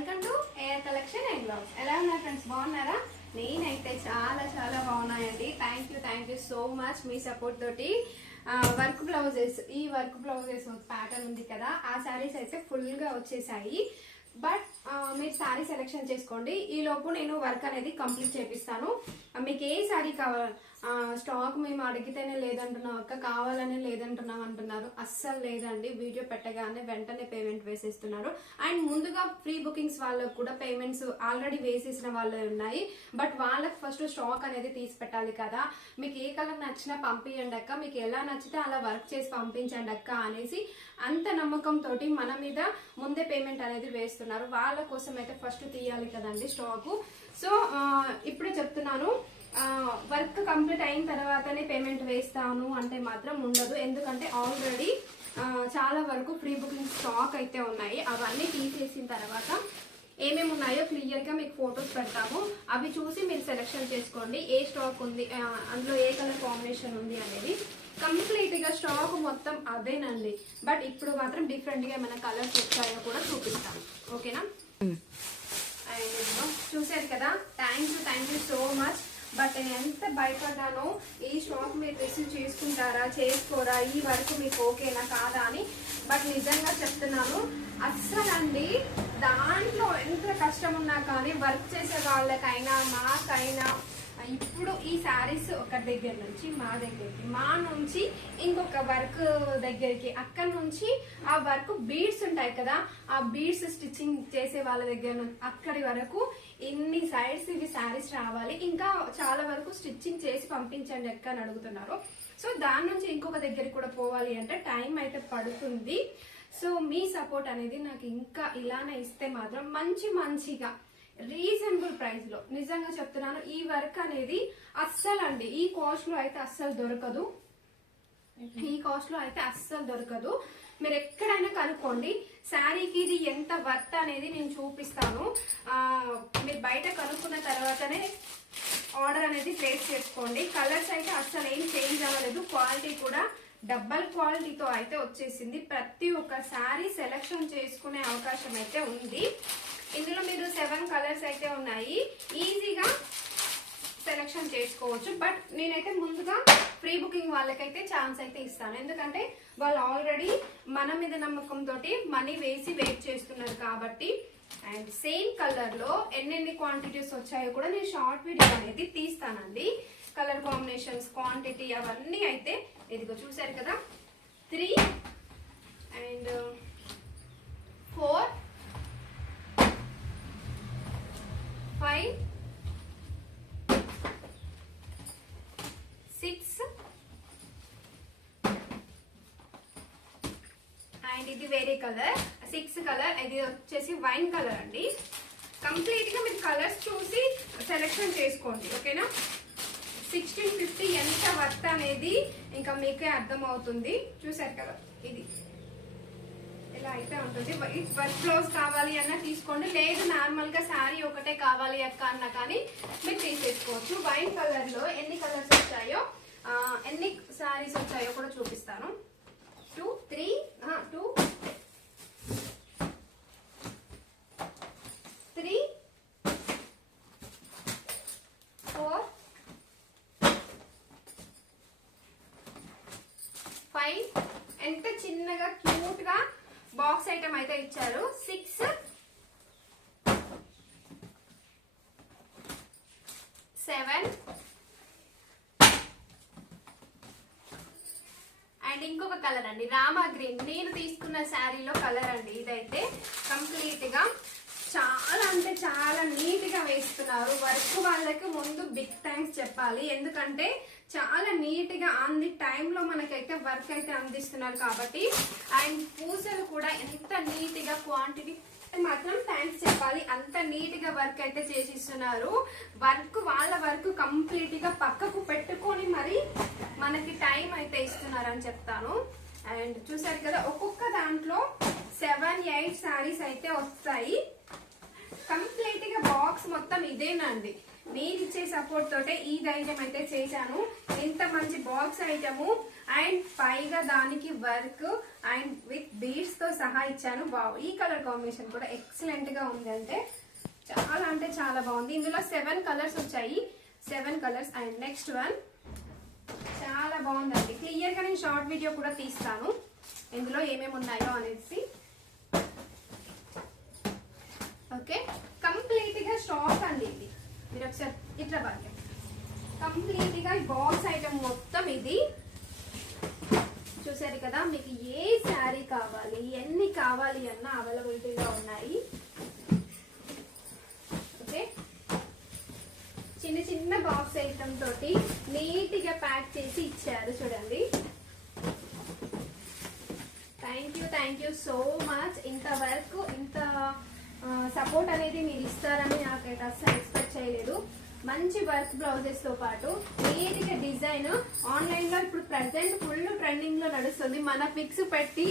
Welcome to air collection and blogs ఎలా ఉన్నారు friends బాగున్నారా? నేనైతే చాలా చాలా బాగున్నాయండి thank you thank you so much me support తోటి. వర్క్ బ్లౌజెస్ ఈ వర్క్ బ్లౌజెస్ ప్యాటర్న్ ఉంది కదా ఆ శారీస్ అయితే ఫుల్గా వచ్చేసాయి. బట్ మీరు శారీ సెలెక్షన్ చేసుకోండి. ఈ లోపు నేను వర్క్ అనేది కంప్లీట్ చేపిస్తాను. మీకు ఏ శారీ కావాలి స్టాక్ మేము అడిగితేనే లేదంటున్నాం అక్క కావాలనే లేదంటున్నాం అంటున్నారు. అస్సలు లేదండి. వీడియో పెట్టగానే వెంటనే పేమెంట్ వేసేస్తున్నారు. అండ్ ముందుగా ప్రీ బుకింగ్స్ వాళ్ళకు కూడా పేమెంట్స్ ఆల్రెడీ వేసేసిన వాళ్ళే ఉన్నాయి. బట్ వాళ్ళకి ఫస్ట్ స్టాక్ అనేది తీసి పెట్టాలి కదా. మీకు ఏ కలర్ నచ్చినా పంపించండి అక్క. మీకు ఎలా నచ్చితే అలా వర్క్ చేసి పంపించండి అక్క అనేసి అంత నమ్మకంతో మన మీద ముందే పేమెంట్ అనేది వేస్తున్నారు. వాళ్ళ కోసం అయితే ఫస్ట్ తీయాలి కదండి స్టాకు సో ఇప్పుడే చెప్తున్నాను. వర్క్ కంప్లీట్ అయిన తర్వాతనే పేమెంట్ వేస్తాను అంటే మాత్రం ఉండదు. ఎందుకంటే ఆల్రెడీ చాలా వరకు ప్రీ బుకింగ్ స్టాక్ అయితే ఉన్నాయి. అవన్నీ తీసేసిన తర్వాత ఏమేమి ఉన్నాయో క్లియర్గా మీకు ఫొటోస్ పెడతాము. అవి చూసి మీరు సెలెక్షన్ చేసుకోండి. ఏ స్టాక్ ఉంది అందులో ఏ కలర్ కాంబినేషన్ ఉంది అనేది. కంప్లీట్గా స్టాక్ మొత్తం అదేనండి. బట్ ఇప్పుడు మాత్రం డిఫరెంట్గా ఏమైనా కలర్స్ వచ్చాయో కూడా చూపిస్తాను. ఓకేనా? అండ్ చూసారు కదా? Thank you thank you so much but నేను ఎంత భయపడ్డానో ఈ షాప్ మీరు రిసీవ్ చేసుకుంటారా చేసుకోరా ఈ వరకు మీకు ఓకేనా కాదా అని. బట్ నిజంగా చెప్తున్నాను అస్సలండి దాంట్లో ఎంత కష్టం ఉన్నా కానీ వర్క్ చేసే వాళ్ళకైనా మాకైనా ఇప్పుడు ఈ శారీస్ ఒక దగ్గర నుంచి మా దగ్గరికి మా నుంచి ఇంకొక వర్క్ దగ్గరికి అక్కడ నుంచి ఆ వర్క్ బీడ్స్ ఉంటాయి కదా ఆ బీడ్స్ స్టిచ్చింగ్ చేసే వాళ్ళ దగ్గర అక్కడి వరకు ఇన్ని సైడ్స్ ఇవి శారీస్ రావాలి ఇంకా చాలా వరకు స్టిచ్చింగ్ చేసి పంపించండి ఎక్కడ అని అడుగుతున్నారు. సో దాని నుంచి ఇంకొక దగ్గరికి కూడా పోవాలి అంటే టైం అయితే పడుతుంది. సో మీ సపోర్ట్ అనేది నాకు ఇంకా ఇలానే ఇస్తే మాత్రం మంచి మంచిగా రీజనబుల్ ప్రైస్లో. నిజంగా చెప్తున్నాను ఈ వర్క్ అనేది అస్సలు అండి ఈ కాస్ట్లో అయితే అస్సలు దొరకదు. ఈ కాస్ట్లో అయితే అస్సలు దొరకదు. మీరు ఎక్కడైనా కనుక్కోండి శారీకి ఇది ఎంత వర్త్ అనేది నేను చూపిస్తాను. మీరు బయట కనుక్కున్న తర్వాతనే ఆర్డర్ అనేది ప్లేస్ చేసుకోండి. కలర్స్ అయితే అస్సలు ఏం చేంజ్ అవ్వలేదు. క్వాలిటీ కూడా డబల్ క్వాలిటీతో అయితే వచ్చేసింది. ప్రతి ఒక్క శారీ సెలెక్షన్ చేసుకునే అవకాశం అయితే ఉంది. కలర్స్ అయితే ఉన్నాయి. ఈజీగా సెలెక్షన్ చేసుకోవచ్చు. బట్ నేనైతే ముందుగా ప్రీ బుకింగ్ వాళ్ళకైతే ఛాన్స్ అయితే ఇస్తాను. ఎందుకంటే వాళ్ళు ఆల్రెడీ మన మీద నమ్మకంతో మనీ వేసి వెయిట్ చేస్తున్నారు కాబట్టి అండ్ సేమ్ కలర్లో ఎన్నెన్ని క్వాంటిటీస్ వచ్చాయో కూడా నేను షార్ట్ వీడియో అనేది తీస్తానండి. కలర్ కాంబినేషన్స్ క్వాంటిటీ అవన్నీ అయితే ఇదిగో చూసారు కదా? Three and four five six and ఇది వేరే కలర్ సిక్స్ కలర్ ఇది వచ్చేసి వైన్ కలర్ అండి. కంప్లీట్గా మీరు కలర్స్ చూసి సెలెక్షన్ చేసుకోండి ఓకేనా? సిక్స్టీన్ ఫిఫ్టీ ఎంత వర్త్ అనేది ఇంకా మీకే అర్థం అవుతుంది చూసారు కదా ఇది. ఇలా అయితే ఉంటుంది. వర్క్ బ్లౌజ్ కావాలి అన్నా తీసుకోండి లేదు నార్మల్గా శారీ ఒకటే కావాలి అక్క అన్నా కానీ మీరు తీసేసుకోవచ్చు. వైన్ కలర్లో ఎన్ని కలర్స్ వచ్చాయో ఎన్ని శారీస్ వచ్చాయో కూడా చూపిస్తాను. Two three two three four five ఎంత చిన్నగా క్యూట్గా బాక్స్ ఐటమ్ అయితే ఇచ్చారు. సిక్స్ సెవెన్ అండ్ ఇంకొక కలర్ అండి. రామా గ్రీన్. నేను తీసుకున్న శారీలో కలర్ అండి. ఇదైతే కంప్లీట్గా చాలా అంటే చాలా నీట్గా వేస్తున్నారు. వర్క్ వాళ్ళకి ముందు బిగ్ థ్యాంక్స్ చెప్పాలి. ఎందుకంటే చాలా నీట్గా ఆన్ ది మనకైతే వర్క్ అయితే అందిస్తున్నారు కాబట్టి అండ్ పూజలు కూడా ఎంత నీట్గా క్వాంటిటీ మాత్రం థ్యాంక్స్ చెప్పాలి. అంత నీట్గా వర్క్ అయితే చేసిస్తున్నారు. వర్క్ వాళ్ళ వర్క్ కంప్లీట్గా పక్కకు పెట్టుకొని మనకి టైం అయితే ఇస్తున్నారని చెప్తాను. అండ్ చూసారు కదా ఒక్కొక్క దాంట్లో సెవెన్ ఎయిట్ శారీస్ అయితే వస్తాయి. కంప్లీట్గా బాక్స్ మొత్తం ఇదేనండి మీరు ఇచ్చే సపోర్ట్ తోటే ఈ ధైర్యం అయితే చేశాను. ఇంత మంచి బాక్స్ ఐటము అండ్ పైగా దానికి వర్క్ అండ్ విత్ బీడ్స్తో సహా ఇచ్చాను. ఈ కలర్ కాంబినేషన్ కూడా ఎక్సలెంట్గా ఉందంటే చాలా అంటే చాలా బాగుంది. ఇందులో సెవెన్ కలర్స్ వచ్చాయి. Seven colours and next one బాగుందండి. క్లియర్గా నేను షార్ట్ వీడియో కూడా తీస్తాను. ఇందులో ఏమేమి ఉన్నాయో అనేసి. ఓకే కంప్లీట్గా షార్ట్ స్టాక్ అండి ఇది. మీరు ఒకసారి ఇట్లా బాగా. కంప్లీట్గా బాక్స్ ఐటమ్ మొత్తం ఇది. చూసారు కదా మీకు ఏ శారీ కావాలి ఎన్ని కావాలి అన్న అవైలబిలిటీగా ఉన్నాయి ఓకే చిన్న బాక్స్ ఐటమ్ తోటి నీట్గా ప్యాక్ చేసి ఇచ్చారు చూడండి. Thank you thank you so much ఇంతవరకు ఇంత సపోర్ట్ అనేది మీరు ఇస్తారని నాకైతే అస్సలు ఎక్స్పెక్ట్ చేయలేదు. మంచి వర్క్ బ్లౌజెస్తో పాటు నీట్గా డిజైన్ ఆన్లైన్లో ఇప్పుడు ప్రెసెంట్ ఫుల్ ట్రెండింగ్లో నడుస్తుంది. మన పిక్స్ పెట్టి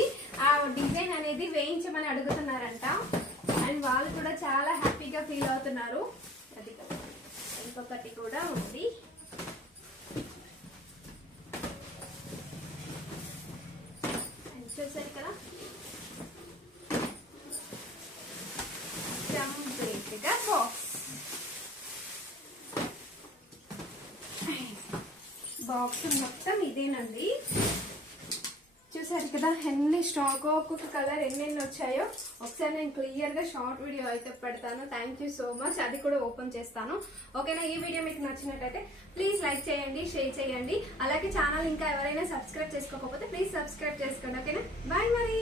ఆ డిజైన్ అనేది వేయించమని అడుగుతున్నారంట. అండ్ వాళ్ళు కూడా చాలా హ్యాపీగా ఫీల్ అవుతున్నారు. అది కదా. ఇంకొకటి కూడా ఉంది. చూసారు కదా? బాక్స్ బాక్స్ మొత్తం ఇదేనండి. చూసారు కదా ఎన్ని స్టాక్ ఒక్కొక్క కలర్ ఎన్నెన్ని వచ్చాయో. ఒకసారి నేను క్లియర్గా షార్ట్ వీడియో అయితే పెడతాను. థ్యాంక్ యూ సో మచ్ అది కూడా ఓపెన్ చేస్తాను. ఓకేనా ఈ వీడియో మీకు నచ్చినట్టయితే ప్లీజ్ లైక్ చేయండి షేర్ చేయండి. అలాగే ఛానల్ ఇంకా ఎవరైనా సబ్స్క్రైబ్ చేసుకోకపోతే ప్లీజ్ సబ్స్క్రైబ్ చేసుకోండి. ఓకేనా? బాయ్ మరి.